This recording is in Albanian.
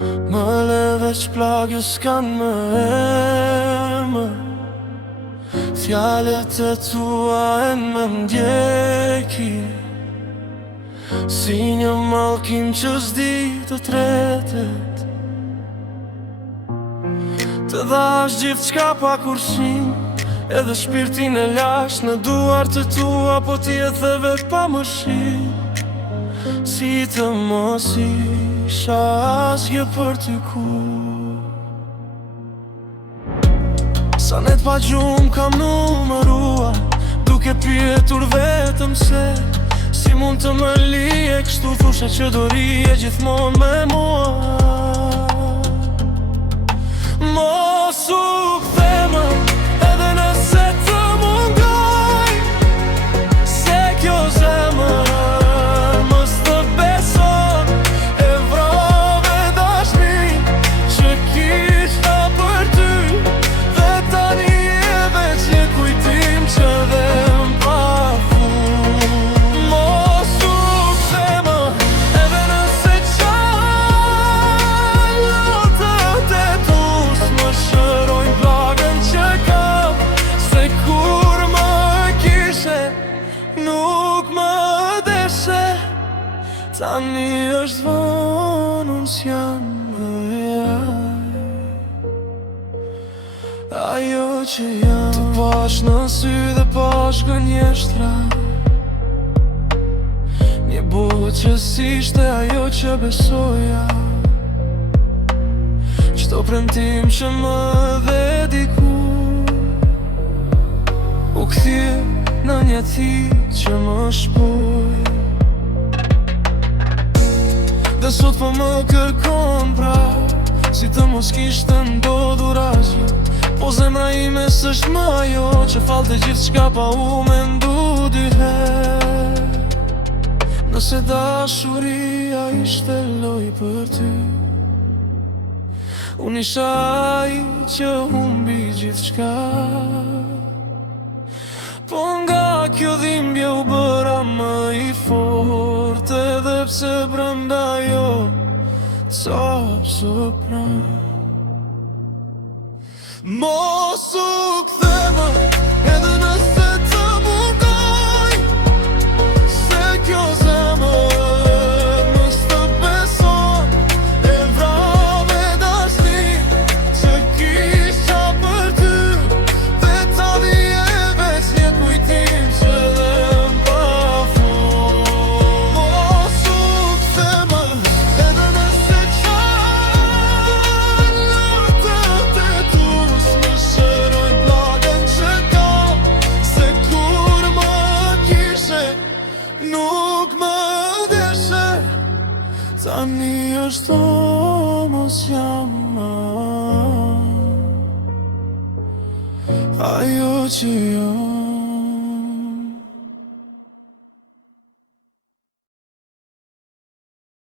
Më leveç plagë s'kan më emër, fjallet e tua e më ndjeki si një mallkim që s'di të tretet. Të dhash gjithë qka pa kursin, edhe shpirtin e lash në duart të tua, po ti e the vet pa më shi. Si të mos isha asgjë për ty kur. Sa net pa gjumë kam numëruar, duke pyetur vetëm se si mund të më lije kështu, thushe që do rije gjithmonë me mua. Mos u kthema edhe nëse të mungoj, se kjo zemër mos të beson. E vrove dashni që kisha për ty, dhe tani e veç një kujtim që dhem pa fund. Mos u kthema edhe nëse qalotët e tus më shërojnë plagën që kam, se kur më kishe nuk më deshe. Tani është vonë, unë s'jam më jaj. Ajo që jam, të pash në sy dhe pash gënjeshtra, një butë që s'ishte ajo që besoja. Qdo premtim që më dhe diku u kthye në një thit që më shpoj. Dhe sot po më kërkon pra, si të mos kishte ndodhur asgjë, po zemra ime s'është më ajo që falte gjithçka pa u mendu dy herë. Nëse dashuria ishte loj për ty, unë isha ai që humbi gjithçka. Po nga kjo dhimbje u bëra më i fort, edhe pse brenda jo t'sap së pran. Mos u kthema edhe nëse të mungoj, se kjo zemër mos të beson. E vrave dashni që kisha për ty, dhe tani e veç një kujtim që dhem pa fund. Mos u kthema edhe nëse qalotët e tus më shërojnë plagën që kam, se kur më kishe nuk më deshe. Tani është mos jam më ajo që jam.